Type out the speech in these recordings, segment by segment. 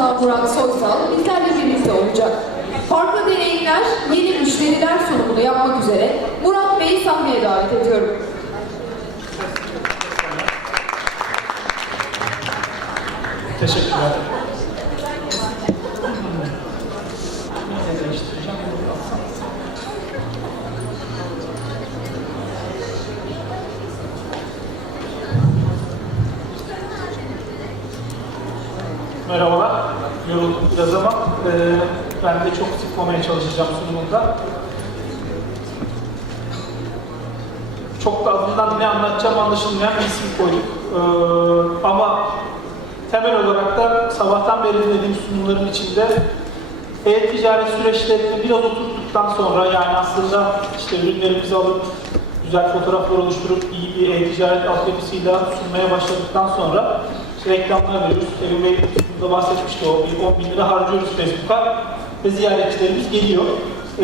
ortağı Murat Soysal bizlerle birlikte olacak. Farklı deneyimler, yeni müşteriler sunumunu yapmak üzere Murat Bey'i sahneye davet ediyorum. Teşekkürler. Merhabalar. Yoruldum biraz ama e, ben de çok sıkmamaya çalışacağım sunumunda. Çok da adından ne anlatacağım anlaşılmayan bir isim koyduk. E, ama temel olarak da sabahtan beri dinlediğim sunumların içinde e-ticaret süreçlerini biraz oturttuktan sonra yani aslında işte ürünlerimizi alıp güzel fotoğraflar oluşturup iyi bir e-ticaret altyapısıyla sunmaya başladıktan sonra reklamlar veriyoruz. Ebu Bey sunumda bahsetmişti o bir 10 bin lira harcıyoruz Facebook'a ve ziyaretçilerimiz geliyor. Ee,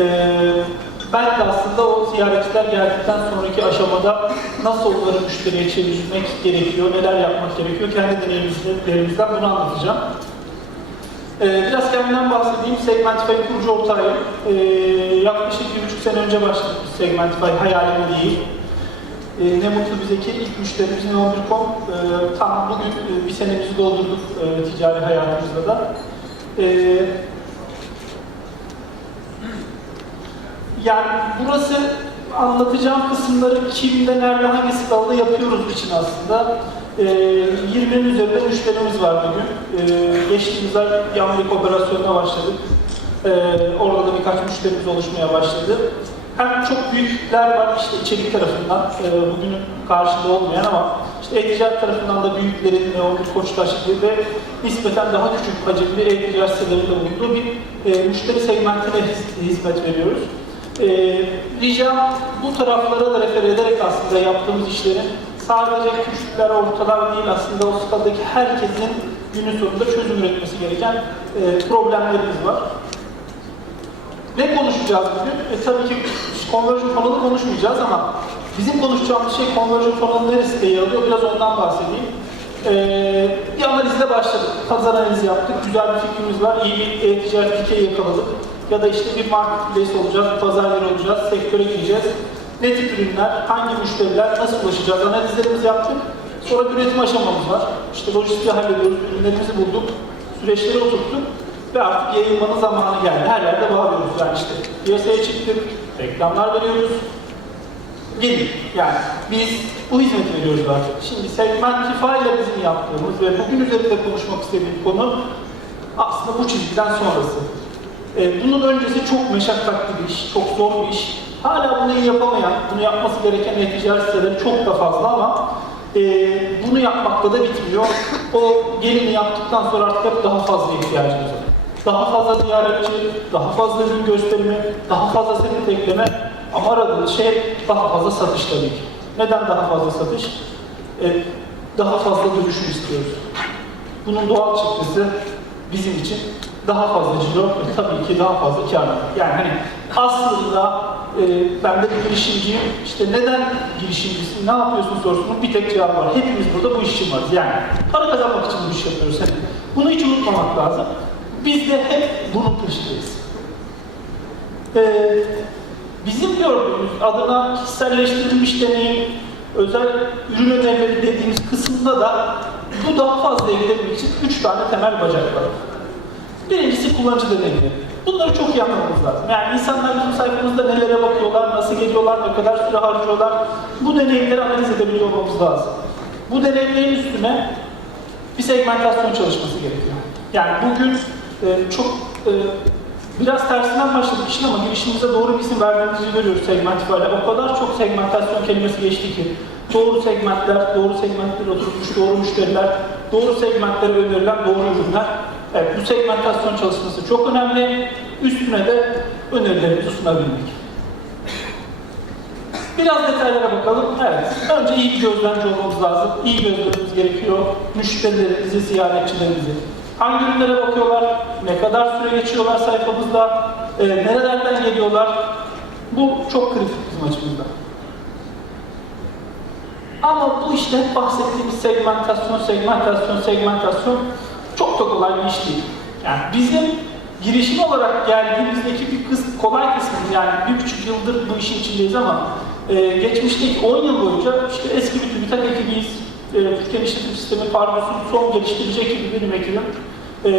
de aslında o ziyaretçiler geldikten sonraki aşamada nasıl onları müşteriye çevirmek gerekiyor, neler yapmak gerekiyor, kendi deneyimlerimizden bunu anlatacağım. Ee, biraz kendimden bahsedeyim. Segmentify kurucu ortağıyım. Ee, yaklaşık bir buçuk sene önce başladık Segmentify hayalime değil. Ee, ne mutlu bize ki ilk müşterimiz Neon.com. Ee, tam bugün e, bir senemizi doldurduk e, ticari hayatımızda da. Ee, yani burası anlatacağım kısımları kimde, nerede, hangi skalada yapıyoruz için aslında. Ee, 20'nin üzerinde müşterimiz var bugün. Ee, geçtiğimiz ay Yanlık operasyonuna başladık. Ee, orada da birkaç müşterimiz oluşmaya başladı. Hem çok büyükler var işte içerik tarafından, e, bugünün karşında olmayan ama işte e-ticaret tarafından da büyüklerin, e, Onur Koçtaş gibi ve nispeten daha küçük hacimli e-ticaret sitelerinde bulunduğu bir e, müşteri segmentine hizmet veriyoruz. E, ricam bu taraflara da refer ederek aslında yaptığımız işlerin sadece küçükler, ortalar değil aslında o skaldaki herkesin günün sonunda çözüm üretmesi gereken e, problemlerimiz var. Ne konuşacağız bugün? E, tabii ki conversion funnel'ı konuşmayacağız ama bizim konuşacağımız şey conversion funnel neresi yer alıyor? Biraz ondan bahsedeyim. Ee, bir analizle başladık. Pazar analizi yaptık. Güzel bir fikrimiz var. İyi bir e-ticaret fikri yakaladık. Ya da işte bir marketplace olacağız, pazar yeri olacağız, sektöre gireceğiz. Ne tip ürünler, hangi müşteriler, nasıl ulaşacağız analizlerimizi yaptık. Sonra bir üretim aşamamız var. İşte lojistiği hallediyoruz, ürünlerimizi bulduk, süreçleri oturttuk ve artık yayılmanın zamanı geldi. Her yerde bağlıyoruz yani işte. Piyasaya çıktık, reklamlar veriyoruz. Gelin yani biz bu hizmeti veriyoruz artık. Şimdi Segmentify ile bizim yaptığımız ve bugün üzerinde konuşmak istediğim konu aslında bu çizgiden sonrası. Ee, bunun öncesi çok meşakkatli bir iş, çok zor bir iş. Hala bunu iyi yapamayan, bunu yapması gereken e-ticaret siteleri çok da fazla ama e, bunu yapmakla da bitmiyor. O gelini yaptıktan sonra artık hep daha fazla ihtiyacımız var. Daha fazla ziyaretçi, daha fazla ürün gösterimi, daha fazla sepet ekleme ama aradığımız şey daha fazla satış tabii ki. Neden daha fazla satış? E, daha fazla dönüşüm istiyoruz. Bunun doğal çıktısı bizim için daha fazla ciro ve tabii ki daha fazla kar. Yani hani aslında e, ben de bir girişimciyim. İşte neden girişimcisin, ne yapıyorsun sorusunun bir tek cevabı var. Hepimiz burada bu iş için varız. Yani para kazanmak için bu işi yapıyoruz. Hani bunu hiç unutmamak lazım. Biz de hep bunun peşindeyiz. Ee, bizim gördüğümüz adına kişiselleştirilmiş deneyim, özel ürün ödevleri dediğimiz kısımda da bu daha fazla gidebilmek için üç tane temel bacak var. Birincisi kullanıcı deneyimleri. Bunları çok iyi anlamamız lazım. Yani insanlar bizim sayfamızda nelere bakıyorlar, nasıl geliyorlar, ne kadar süre harcıyorlar. Bu deneyimleri analiz edebiliyor olmamız lazım. Bu deneyimlerin üstüne bir segmentasyon çalışması gerekiyor. Yani bugün e, çok e, biraz tersinden başladık işin ama girişimize doğru bir isim vermemizi görüyoruz segmentify'le. O kadar çok segmentasyon kelimesi geçti ki doğru segmentler, doğru segmentler oturmuş, doğru müşteriler, doğru segmentlere önerilen doğru ürünler. Evet, bu segmentasyon çalışması çok önemli. Üstüne de önerilerimizi sunabilmek. Biraz detaylara bakalım. Evet, önce iyi bir gözlemci olmamız lazım. İyi gözlememiz gerekiyor. Müşterilerimizi, ziyaretçilerimizi. Hangi ürünlere bakıyorlar, ne kadar süre geçiyorlar sayfamızda, e, nerelerden geliyorlar. Bu çok kritik bizim açımızdan. Ama bu işte bahsettiğimiz segmentasyon, segmentasyon, segmentasyon çok da kolay bir iş değil. Yani bizim girişim olarak geldiğimizdeki bir kız, kolay kısmı yani bir buçuk yıldır bu işin içindeyiz ama e, geçmişteki 10 yıl boyunca işte eski bir TÜBİTAK ekibiyiz. E, Türkiye İşletim Sistemi Pardos'un son geliştirici ekibi benim ekibim. E,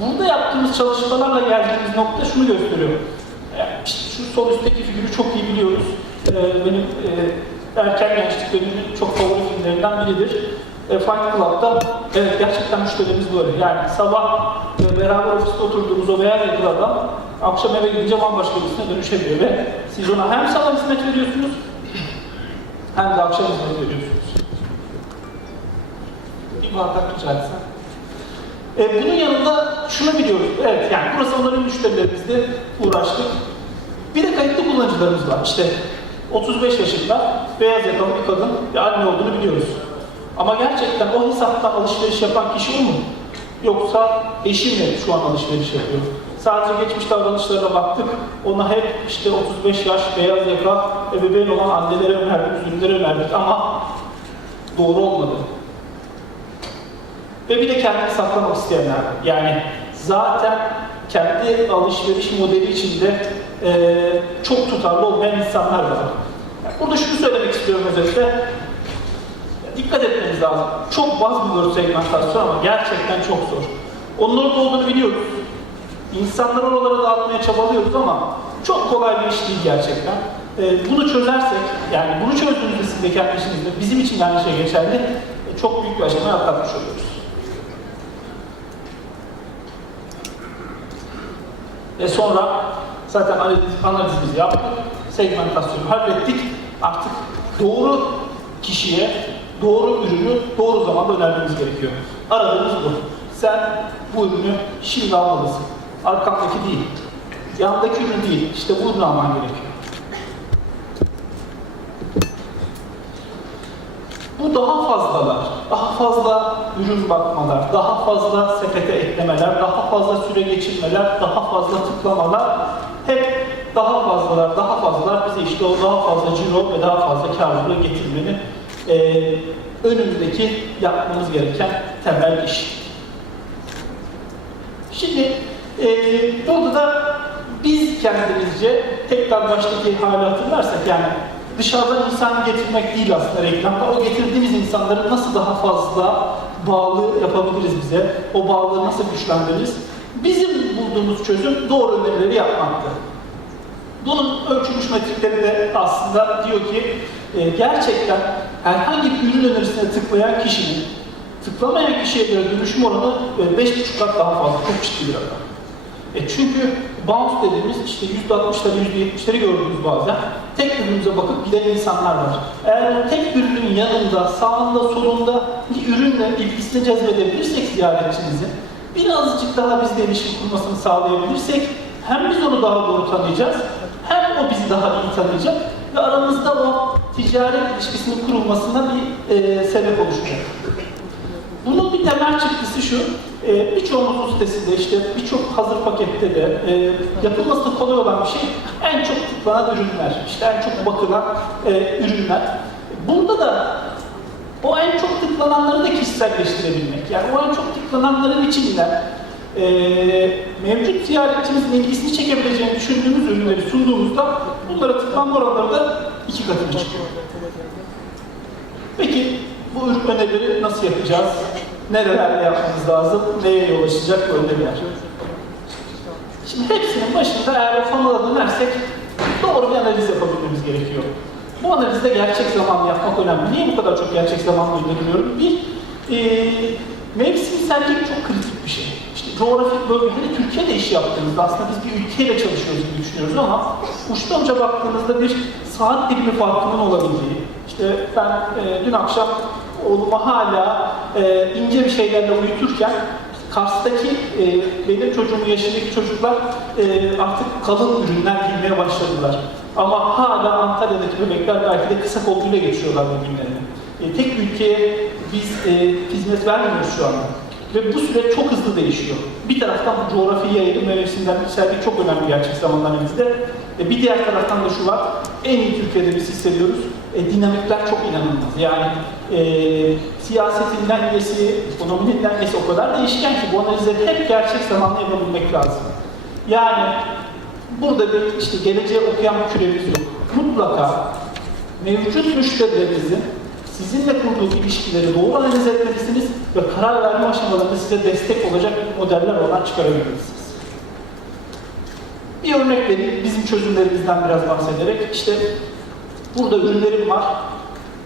burada yaptığımız çalışmalarla geldiğimiz nokta şunu gösteriyor. Yani işte şu sol üstteki figürü çok iyi biliyoruz. E, benim e, erken gençlik dönemimin çok favori filmlerinden biridir. E, Fight Club'da evet gerçekten müşterimiz böyle. Yani sabah e, beraber ofiste oturduğumuz o beyaz yakalı adam akşam eve gidince bambaşka birisine dönüşebiliyor ve siz ona hem sabah hizmet veriyorsunuz hem de akşam hizmet veriyorsunuz. Bir bardak rica. E, bunun yanında şunu biliyoruz. Evet yani burası onların müşterilerimizle uğraştık. Bir de kayıtlı kullanıcılarımız var. İşte 35 yaşında beyaz yakalı bir kadın ve anne olduğunu biliyoruz. Ama gerçekten o hesaptan alışveriş yapan kişi o mu? Yoksa eşi mi şu an alışveriş yapıyor? Sadece geçmiş davranışlarına baktık. Ona hep işte 35 yaş beyaz yaka ebeveyn olan annelere önerdik, ürünlere önerdik ama doğru olmadı. Ve bir de kendini saklamak isteyenler var. Yani zaten kendi alışveriş modeli içinde eee, çok tutarlı olmayan insanlar var. Burada şunu söylemek istiyorum özetle. Dikkat etmemiz lazım. Çok buzzword segmentasyon ama gerçekten çok zor. Onun orada olduğunu biliyoruz. İnsanları oralara dağıtmaya çabalıyoruz ama çok kolay bir iş değil gerçekten. Ee, bunu çözersek, yani bunu çözdüğümüzde siz de kendi işinizde, bizim için aynı şey geçerli, e, çok büyük bir aşamayı atlatmış oluyoruz. Ve sonra zaten analiz, analizimizi yaptık, segmentasyonu hallettik. Artık doğru kişiye, doğru ürünü doğru zamanda önermemiz gerekiyor. Aradığımız bu. Sen bu ürünü şimdi almalısın. Arkamdaki değil. Yandaki ürün değil. İşte bu ürünü alman gerekiyor. Bu daha fazlalar, daha fazla ürün bakmalar, daha fazla sepete eklemeler, daha fazla süre geçirmeler, daha fazla tıklamalar hep daha fazlalar, daha fazlalar bize işte o daha fazla ciro ve daha fazla karlılığı getirmenin eee önümüzdeki yapmamız gereken temel iş. Şimdi eee burada da biz kendimizce tekrar baştaki hali hatırlarsak yani dışarıdan insan getirmek değil aslında reklamda. O getirdiğimiz insanları nasıl daha fazla bağlı yapabiliriz bize? O bağlılığı nasıl güçlendiririz? Bizim bulduğumuz çözüm doğru önerileri yapmaktı. Bunun ölçülmüş metrikleri de aslında diyor ki e, gerçekten herhangi bir ürün önerisine tıklayan kişinin tıklamayan kişiye göre dönüşüm oranı e, 5,5 kat daha fazla. Çok ciddi bir rakam. E çünkü bounce dediğimiz işte %60'ları %70'leri gördüğümüz bazen tek ürünümüze bakıp giden insanlar var. Eğer tek ürünün yanında, sağında, solunda bir ürünle ilgisini cezbedebilirsek ziyaretçimizin birazcık daha bizle ilişki kurmasını sağlayabilirsek hem biz onu daha doğru tanıyacağız hem o bizi daha iyi tanıyacak ve aramızda o ticaret ilişkisinin kurulmasına bir e, sebep oluşacak. Bunun bir temel çıktısı şu, e, birçoğumuzun sitesinde işte birçok hazır pakette de e, yapılması da kolay olan bir şey en çok tıklanan ürünler, işte en çok bakılan e, ürünler. Burada da o en çok tıklananları da kişiselleştirebilmek. Yani o en çok tıklananların içinden e, mevcut ziyaretçimizin ilgisini çekebileceğini düşündüğümüz ürünleri sunduğumuzda bunlara tıklanma oranları da iki katına çıkıyor. Peki bu ürün önerileri nasıl yapacağız? Nerelerle yapmamız lazım? Neye yol açacak bu öneriler? Şimdi hepsinin başında eğer o funnel'a dönersek doğru bir analiz yapabilmemiz gerekiyor. Bu analizde gerçek zamanlı yapmak önemli. Niye bu kadar çok gerçek zamanlı öneriliyorum? Bir, e, mevsimsellik çok kritik bir şey. İşte coğrafik bölge, hele Türkiye'de iş yaptığımızda aslında biz bir ülkeyle çalışıyoruz gibi düşünüyoruz ama uçtan uca baktığımızda bir saat dilimi farkının olabildiği, işte ben e, dün akşam oğluma hala e, ince bir şeylerle uyuturken Kars'taki e, benim çocuğumun yaşındaki çocuklar e, artık kalın ürünler giymeye başladılar. Ama hala Antalya'daki bebekler belki de kısa kolluyla geçiyorlar bu günlerini. E, tek ülkeye biz e, hizmet vermiyoruz şu anda. Ve bu süreç çok hızlı değişiyor. Bir taraftan bu coğrafi yayılım ve mevsimsellik çok önemli gerçek zaman analizde. E, bir diğer taraftan da şu var, en iyi Türkiye'de biz hissediyoruz. E, dinamikler çok inanılmaz. Yani e, siyasetin dengesi, ekonominin dengesi o kadar değişken ki bu analizleri hep gerçek zamanlı yapabilmek lazım. Yani burada bir işte geleceğe okuyan bir küremiz yok. Mutlaka mevcut müşterilerinizin sizinle kurduğu ilişkileri doğru analiz etmelisiniz ve karar verme aşamalarında size destek olacak modeller olan çıkarabilmelisiniz. Bir örnek vereyim, bizim çözümlerimizden biraz bahsederek. işte burada ürünlerim var.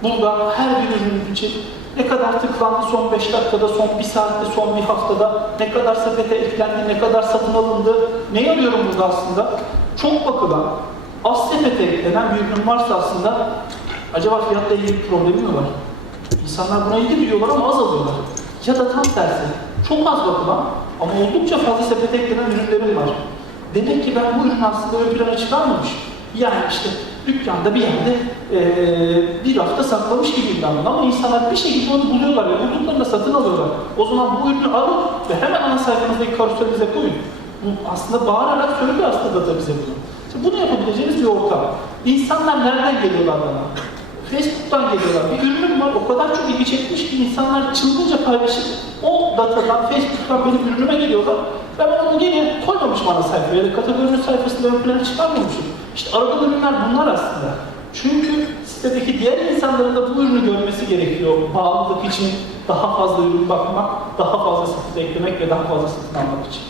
Burada her bir ürün için ne kadar tıklandı son 5 dakikada, son 1 saatte, son bir haftada, ne kadar sepete eklendi, ne kadar satın alındı. Ne arıyorum burada aslında? Çok bakılan, az sepete eklenen bir ürün varsa aslında acaba fiyatla ilgili bir problemi mi var? İnsanlar buna ilgi duyuyorlar ama az alıyorlar. Ya da tam tersi, çok az bakılan ama oldukça fazla sepete eklenen ürünlerim var. Demek ki ben bu ürünü aslında ön plana çıkarmamış. Yani işte dükkanda bir yerde eee, bir hafta saklamış gibiyim ben ama insanlar bir şekilde onu buluyorlar ve bulduklarında satın alıyorlar. O zaman bu ürünü alın ve hemen ana sayfanızdaki karuselinize koyun. Bu aslında bağırarak söylüyor aslında data bize bunu. İşte bunu yapabileceğimiz bir ortam. İnsanlar nereden geliyorlar bana? Facebook'tan geliyorlar. Bir ürünüm var, o kadar çok ilgi çekmiş ki insanlar çılgınca paylaşıp o datadan, Facebook'tan benim ürünüme geliyorlar. Ben onu gene koymamışım ana sayfaya ya da kategorinin sayfasında ön plana çıkarmamışım. İşte aradığım ürünler bunlar aslında. Çünkü sitedeki diğer insanların da bu ürünü görmesi gerekiyor. Bağlılık için daha fazla ürün bakmak, daha fazla satın eklemek ve daha fazla satın almak için.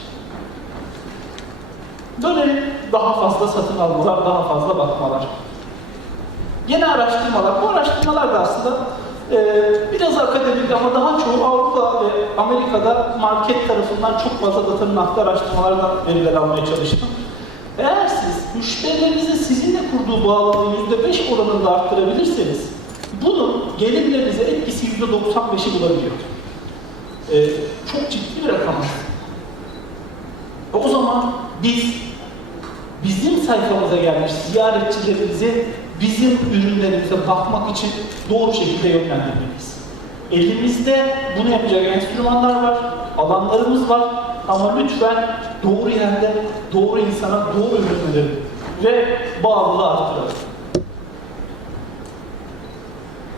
Dönelim daha fazla satın almalar, daha fazla bakmalar. Yeni araştırmalar, bu araştırmalar da aslında e, biraz akademik ama daha çoğu Avrupa ve Amerika'da market tarafından çok fazla datanın araştırmalardan veriler almaya çalıştım. Eğer siz müşterilerinizin sizinle kurduğu bağlılığı %5 oranında arttırabilirseniz bunun gelirlerinize etkisi %95'i bulabiliyor. E, çok ciddi bir rakam. O zaman biz bizim sayfamıza gelmiş ziyaretçilerimizi bizim ürünlerimize bakmak için doğru şekilde yönlendirmeliyiz. Elimizde bunu yapacak enstrümanlar var, alanlarımız var ama lütfen doğru yerde, doğru insana, doğru ürün verelim ve bağlılığı arttıralım.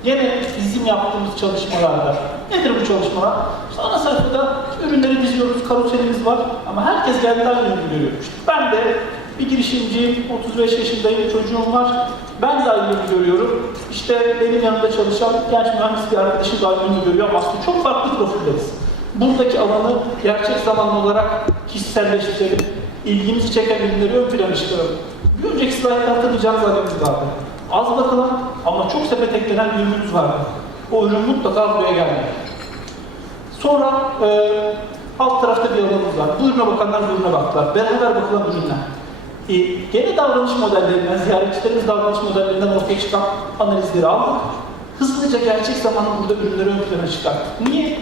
Gene bizim yaptığımız çalışmalarda, nedir bu çalışmalar? İşte ana sayfada ürünleri diziyoruz, karuselimiz var ama herkes kendi ürünü görüyor. İşte ben de bir girişimciyim, 35 yaşındayım, çocuğum var. Ben de ürünü görüyorum. İşte benim yanımda çalışan genç mühendis bir arkadaşım da ürünü görüyor ama aslında çok farklı profilleriz. Buradaki alanı gerçek zamanlı olarak kişiselleştirelim, ilgimizi çeken ürünleri ön plana çıkaralım. Bir önceki slaytta hatırlayacağınız halimiz vardı. Az bakılan ama çok sepet eklenen ürünümüz vardı. O ürün mutlaka buraya gelmeli. Sonra e, alt tarafta bir alanımız var. Bu ürüne bakanlar bu ürüne baktılar. Beraber bakılan ürünler. E, gene davranış modellerinden, ziyaretçilerimiz davranış modellerinden ortaya çıkan analizleri aldık. Hızlıca gerçek zamanlı burada ürünleri ön plana çıkarttık. Niye?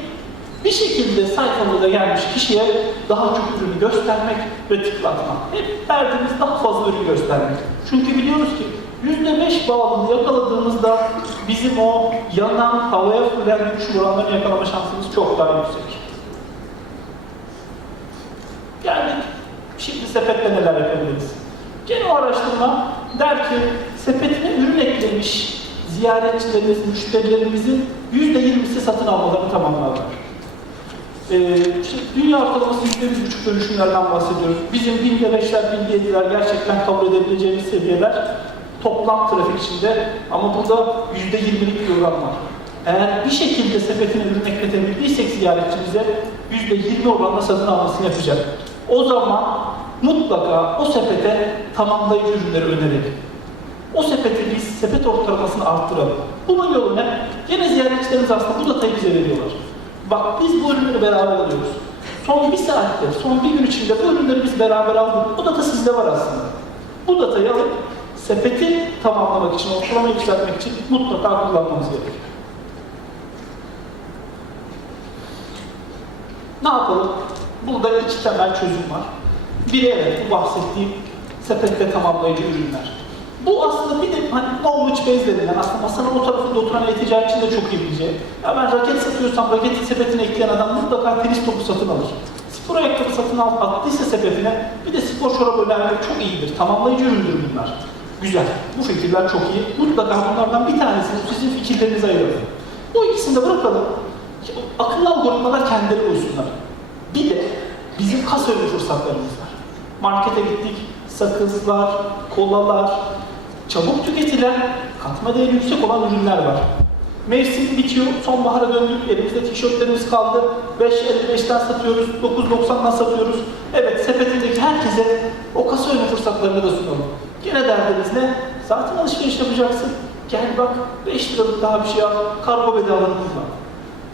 Bir şekilde sayfamıza gelmiş kişiye daha çok ürünü göstermek ve tıklatmak. Hep derdimiz daha fazla ürün göstermek. Çünkü biliyoruz ki %5 bağlılığı yakaladığımızda bizim o yanan, havaya fırlayan düşüm oranlarını yakalama şansımız çok daha yüksek. Geldik. Şimdi sepette neler yapabiliriz? Gene o araştırma der ki sepetine ürün eklemiş ziyaretçilerimiz, müşterilerimizin %20'si satın almalarını tamamlarlar. Ee, işte dünya ortalaması %1,5 dönüşümlerden bahsediyoruz. Bizim binde beşler, binde yediler gerçekten kabul edebileceğimiz seviyeler toplam trafik içinde ama burada %20'lik bir oran var. Eğer bir şekilde sepetine ürün ekletebildiysek ziyaretçimize %20 oranla satın almasını yapacak. O zaman mutlaka o sepete tamamlayıcı ürünleri önerelim. O sepeti biz sepet ortalamasını arttıralım. Bunun yolu ne? Yine ziyaretçilerimiz aslında bu datayı bize veriyorlar. Bak biz bu ürünleri beraber alıyoruz. Son bir saatte, son bir gün içinde bu ürünleri biz beraber aldık. Bu data sizde var aslında. Bu datayı alıp sepeti tamamlamak için, ortalamayı yükseltmek için mutlaka kullanmamız gerekiyor. Ne yapalım? Burada iki temel çözüm var. Biri evet bu bahsettiğim sepette tamamlayıcı ürünler. Bu aslında bir de hani knowledge base denilen aslında masanın o tarafında oturan e-ticaretçinin de çok iyi bileceği. Ya ben raket satıyorsam raketin sepetine ekleyen adam mutlaka tenis topu satın alır. Spor ayakkabı satın al, attıysa sepetine bir de spor çorabı önermek çok iyidir. Tamamlayıcı üründür bunlar. Güzel. Bu fikirler çok iyi. Mutlaka bunlardan bir tanesini sizin fikirlerinize ayıralım. Bu ikisini de bırakalım. Akıllı algoritmalar kendileri uysunlar. Bir de bizim kas önü fırsatlarımız var. Markete gittik, sakızlar, kolalar, çabuk tüketilen, katma değeri yüksek olan ürünler var. Mevsim bitiyor, sonbahara döndük, elimizde tişörtlerimiz kaldı. 5.55'ten satıyoruz, 9.90'dan satıyoruz. Evet, sepetindeki herkese o kasa önü fırsatlarını da sunalım. Gene derdiniz ne? Zaten alışveriş yapacaksın. Gel bak, 5 liralık daha bir şey al, kargo bedavalı kullan.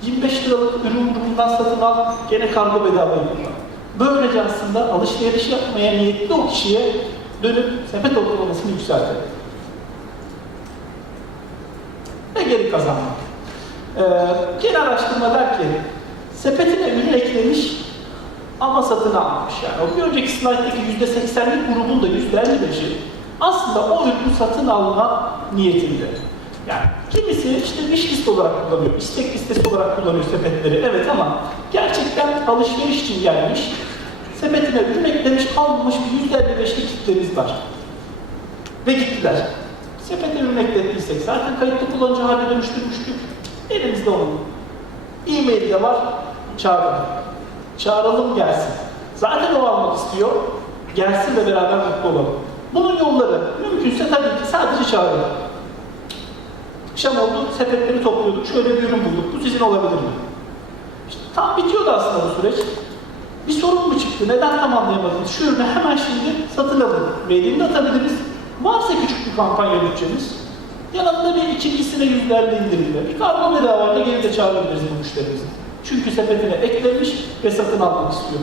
25 liralık ürün grubundan satın al, gene kargo bedavayı kullan. Böylece aslında alışveriş yapmaya niyetli o kişiye dönüp sepet ortalamasını yükseltelim. Ve geri kazanmak. Ee, gene araştırma der ki, sepetine ürün eklemiş ama satın almamış. Yani o bir önceki slayttaki %80'lik grubun da %55'i aslında o ürünü satın alma niyetinde. Yani kimisi işte wish list olarak kullanıyor, istek listesi olarak kullanıyor sepetleri. Evet ama gerçekten alışveriş için gelmiş, sepetine ürün almamış bir %55'lik kitlemiz var. Ve gittiler. Sepete ürün eklettiysek zaten kayıtlı kullanıcı haline dönüştürmüştük. Elimizde onun. E-mail de var, çağıralım. Çağıralım gelsin. Zaten o almak istiyor, gelsin ve beraber mutlu olalım. Bunun yolları mümkünse tabii ki sadece çağıralım. Akşam oldu, sepetleri topluyorduk, şöyle bir ürün bulduk, bu sizin olabilir mi? İşte tam bitiyordu aslında bu süreç. Bir sorun mu çıktı, neden tamamlayamadınız? Şu ürünü hemen şimdi satın alın, mailini atabiliriz. Varsa küçük bir kampanya bütçemiz, yanında bir ikincisine yüzlerle indirimle, bir kargo bedavayla geri de çağırabiliriz bu müşterimizi. Çünkü sepetine eklemiş ve satın almak istiyor.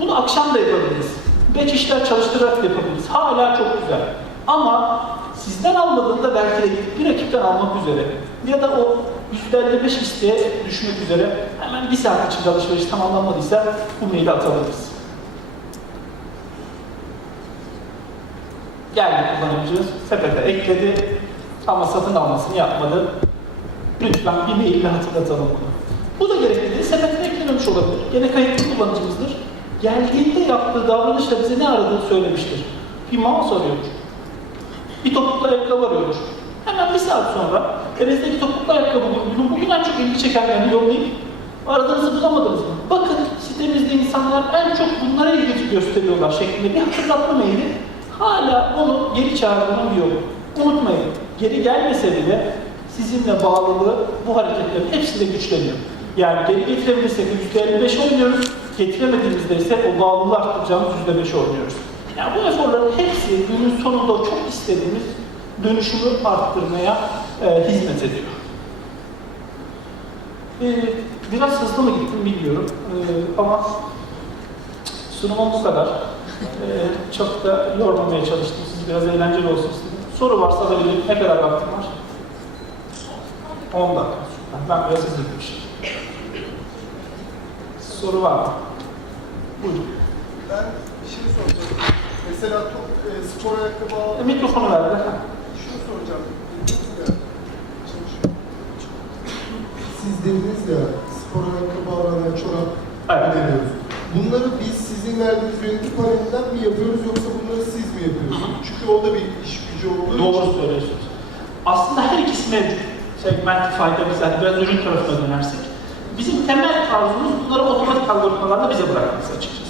Bunu akşam da yapabiliriz. Beş işler çalıştırarak yapabiliriz. Hala çok güzel. Ama sizden almadığında belki de bir rakipten almak üzere ya da o %55 listeye düşmek üzere hemen bir saat içinde alışveriş tamamlanmadıysa bu maili atabiliriz. Geldi kullanıcı, sepete ekledi ama satın almasını yapmadı. Lütfen bir maille hatırlatalım bunu. Bu da gerekli değil, sepetine eklememiş olabilir. Gene kayıtlı kullanıcımızdır. Geldiğinde yaptığı davranışla bize ne aradığını söylemiştir. Bir mouse arıyordur. Bir topuklu ayakkabı arıyordur. Hemen bir saat sonra elinizdeki topuklu ayakkabı grubunun bugün en çok ilgi çekenlerini yollayıp aradığınızı bulamadınız mı? Bakın sitemizde insanlar en çok bunlara ilgi gösteriyorlar şeklinde bir hatırlatma maili hala onu geri çağırmanın bir yolu. Unutmayın, geri gelmese bile sizinle bağlılığı bu hareketlerin hepsinde güçleniyor. Yani geri getirebilirsek %55 oynuyoruz, getiremediğimizde ise o bağlılığı arttıracağımız %5 oynuyoruz. Yani bu eforların hepsi günün sonunda çok istediğimiz dönüşümü arttırmaya e, hizmet ediyor. E, biraz hızlı mı gittim bilmiyorum E, ama sunumum bu kadar. E, çok da yormamaya çalıştım. Siz biraz eğlenceli olsun istedim. Soru varsa alabilirim. Ne kadar vaktim var? 10 dakika. Ben biraz hızlı gitmişim. Soru var mı? Buyurun. Ben bir şey soracağım. Mesela top, e, spor ayakkabı. E, mikrofonu ver. Şunu soracağım. Siz dediniz ya, spor ayakkabı alanına çorap Evet. öneriyoruz. Bunları biz sizin verdiğiniz yönetim panelinden mi yapıyoruz yoksa bunları siz mi yapıyorsunuz? Çünkü o da bir iş gücü olduğu Doğru için. söylüyorsunuz. Aslında her ikisi mevcut. Segment fayda güzel. Biraz ürün tarafına dönersek. Bizim temel arzumuz bunları otomatik algoritmalarla bize bırakması açıkçası.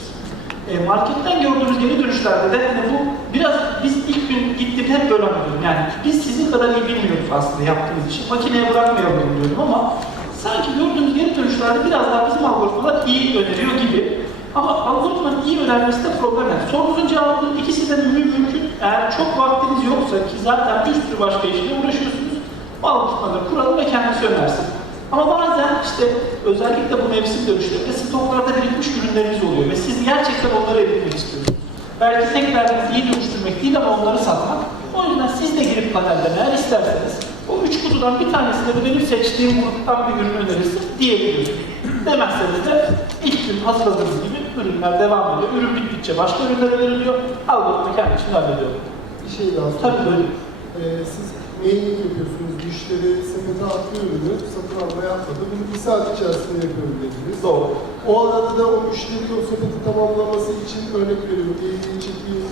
E, marketten gördüğümüz geri dönüşlerde de hani bu biraz biz ilk gün gittiğimde hep böyle anlatıyorum. Yani biz sizin kadar iyi bilmiyoruz aslında yaptığımız işi. Makineye bırakmayalım diyorum ama sanki gördüğümüz geri dönüşlerde biraz daha bizim algoritmalar iyi öneriyor gibi. Ama algoritmanın iyi önermesi de problem yok. Sorunuzun cevabının ikisi de mü- mümkün. Eğer çok vaktiniz yoksa ki zaten bir sürü başka işle uğraşıyorsunuz, bu algoritmaları kuralım ve kendisi önersin. Ama bazen işte özellikle bu mevsim dönüşlerinde stoklarda birikmiş ürünleriniz oluyor ve siz gerçekten onları edinmek istiyorsunuz. Belki tek derdiniz iyi dönüştürmek değil ama onları satmak. O yüzden siz de girip panelden eğer isterseniz o üç kutudan bir tanesinde de benim seçtiğim gruptan bir ürün önerisi diyebiliyorsunuz. Demezseniz de ilk gün hazırladığınız gibi ürünler devam ediyor. Ürün bittikçe başka ürünlere veriliyor. Algoritma kendi için hallediyor. Bir şey daha Tabii böyle. Ee, siz mailing yapıyorsunuz, müşteri sepete atlıyor ürünü, satın almaya atladı. Bunu bir saat içerisinde yapıyorum dediniz. Doğru. O arada da o müşteri o sepeti tamamlaması için örnek veriyorum, ilgili çekeyim,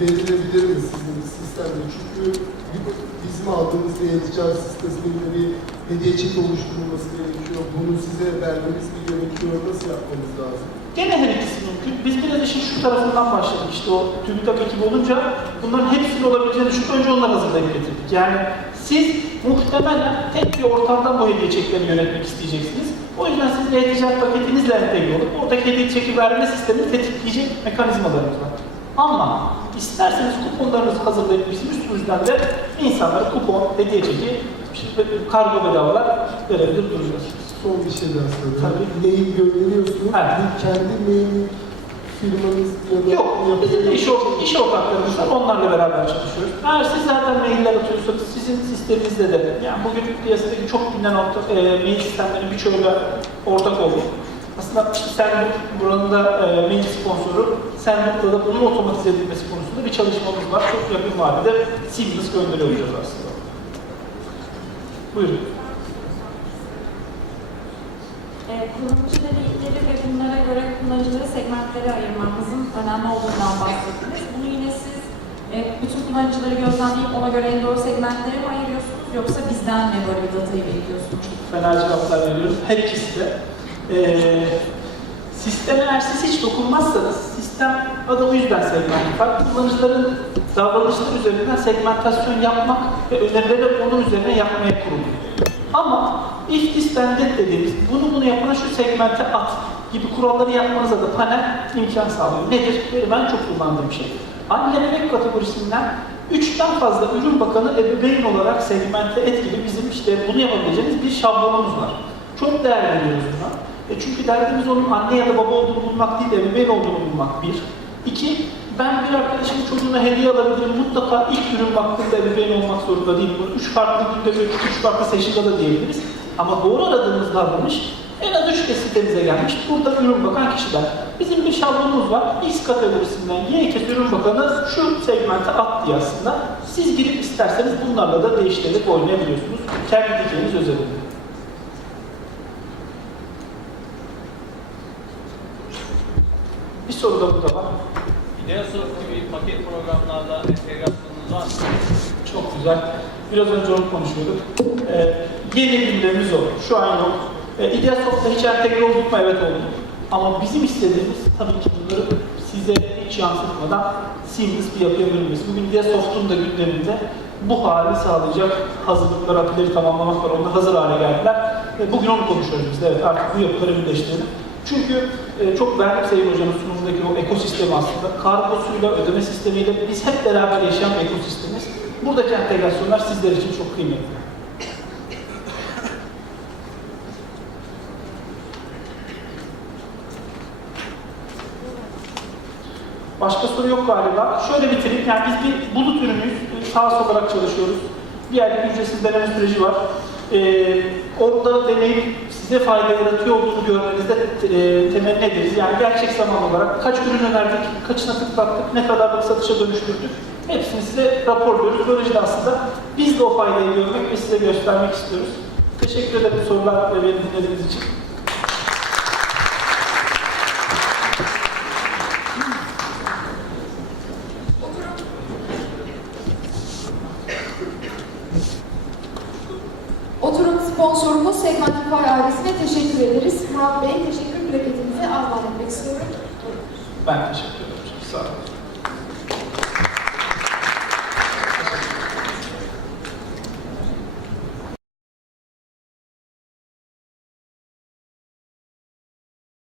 verilebilir mi sizin sistemde? Çünkü bir- bizim aldığımız bir e-ticaret sitesinde bir hediye çeki oluşturulması gerekiyor. Bunu size vermemiz mi gerekiyor? Nasıl yapmamız lazım? Gene her ikisi mümkün. Biz biraz işin şu tarafından başladık. İşte o TÜBİTAK ekibi olunca bunların hepsinin olabileceğini düşünüp önce onları hazırlayıp getirdik. Yani siz muhtemelen tek bir ortamdan bu hediye çeklerini yönetmek isteyeceksiniz. O yüzden sizin e-ticaret paketinizle entegre olup oradaki hediye çeki verme sistemini tetikleyecek mekanizmalarımız var. Ama isterseniz kuponlarınızı hazırlayıp bizim üstümüzden de insanlara kupon, hediye çeki, işte kargo bedavalar verebilir durumdasınız. Son bir şey daha sorayım. Tabii. Mail gönderiyorsunuz. Evet. Bu kendi mail firmanız ya da Yok, bizim de iş, iş ortaklarımız var, onlarla beraber çalışıyoruz. Eğer siz zaten mailler atıyorsanız sizin sisteminizde de, yani bugün piyasadaki çok bilinen orta, e, mail sistemlerinin birçoğuyla ortak olduk. Aslında işte Senduk buranın da e, mail sponsoru, Senduk'la da bunun otomatize edilmesi konusunda bir çalışmamız var. Çok yakın vadede Seamless gönderiyor olacağız aslında. Buyurun. E, kullanıcı deneyimleri ve bunlara göre kullanıcıları segmentlere ayırmamızın önemli olduğundan bahsettiniz. Bunu yine siz e, bütün kullanıcıları gözlemleyip ona göre en doğru segmentlere mi ayırıyorsunuz yoksa bizden mi böyle bir datayı bekliyorsunuz? fena cevaplar veriyoruz. Her ikisi de. Ee, sisteme eğer siz hiç dokunmazsanız, sistem o yüzden segment. Farklı kullanıcıların davranışları üzerinden segmentasyon yapmak ve önerileri onun üzerine yapmaya kuruluyor. Ama if this then that dediğimiz, bunu bunu yapana şu segmente at gibi kuralları yapmanıza da panel imkan sağlıyor. Nedir? Benim en çok kullandığım şey. Anne bebek kategorisinden Üçten fazla ürün bakanı ebeveyn olarak segmente et gibi bizim işte bunu yapabileceğimiz bir şablonumuz var. Çok değer veriyoruz buna. E çünkü derdimiz onun anne ya da baba olduğunu bulmak değil, ebeveyn olduğunu bulmak bir. İki, ben bir arkadaşımın çocuğuna hediye alabilirim. Mutlaka ilk ürün baktığında ebeveyn olmak zorunda değil. Bunu üç farklı günde üç farklı seçimde da diyebiliriz. Ama doğru aradığımız davranış en az üç kez sitemize gelmiş. Burada ürün bakan kişiler. Bizim bir şablonumuz var. X kategorisinden Y kez ürün bakanı şu segmente at diye aslında. Siz girip isterseniz bunlarla da değiştirip oynayabiliyorsunuz. Kendi dikeyiniz özelinde. Bir soru da burada var. Ideasoft gibi paket programlarla entegrasyonunuz var mı? Çok güzel. Biraz önce onu konuşuyorduk. Ee, yeni gündemimiz o. Şu an yok. Ee, Ideasoft'ta hiç entegre olduk mu? Evet olduk. Ama bizim istediğimiz tabii ki bunları size hiç yansıtmadan seamless bir yapıya bölünmesi. Bugün Ideasoft'un da gündeminde bu hali sağlayacak hazırlıklar, apileri tamamlamak var. Onlar hazır hale geldiler. Ve bugün onu konuşuyoruz biz de. Evet artık bu yapıları birleştirelim. Çünkü e, çok beğendim Sayın Hocam'ın sunumundaki o ekosistemi aslında. Kargosuyla, ödeme sistemiyle biz hep beraber yaşayan bir ekosistemiz. Buradaki entegrasyonlar sizler için çok kıymetli. Başka soru yok galiba. Şöyle bitireyim. Yani biz bir bulut ürünüyüz. SaaS olarak çalışıyoruz. Bir aylık ücretsiz deneme süreci var. Ee, orada deneyip size fayda yaratıyor olduğunu görmenizde e, temenni ederiz. Yani gerçek zaman olarak kaç ürün önerdik, kaçına tıklattık, ne kadarlık satışa dönüştürdük. Hepsini size raporluyoruz. Böylece aslında biz de o faydayı görmek ve size göstermek istiyoruz. Teşekkür ederim sorular ve beni dinlediğiniz için.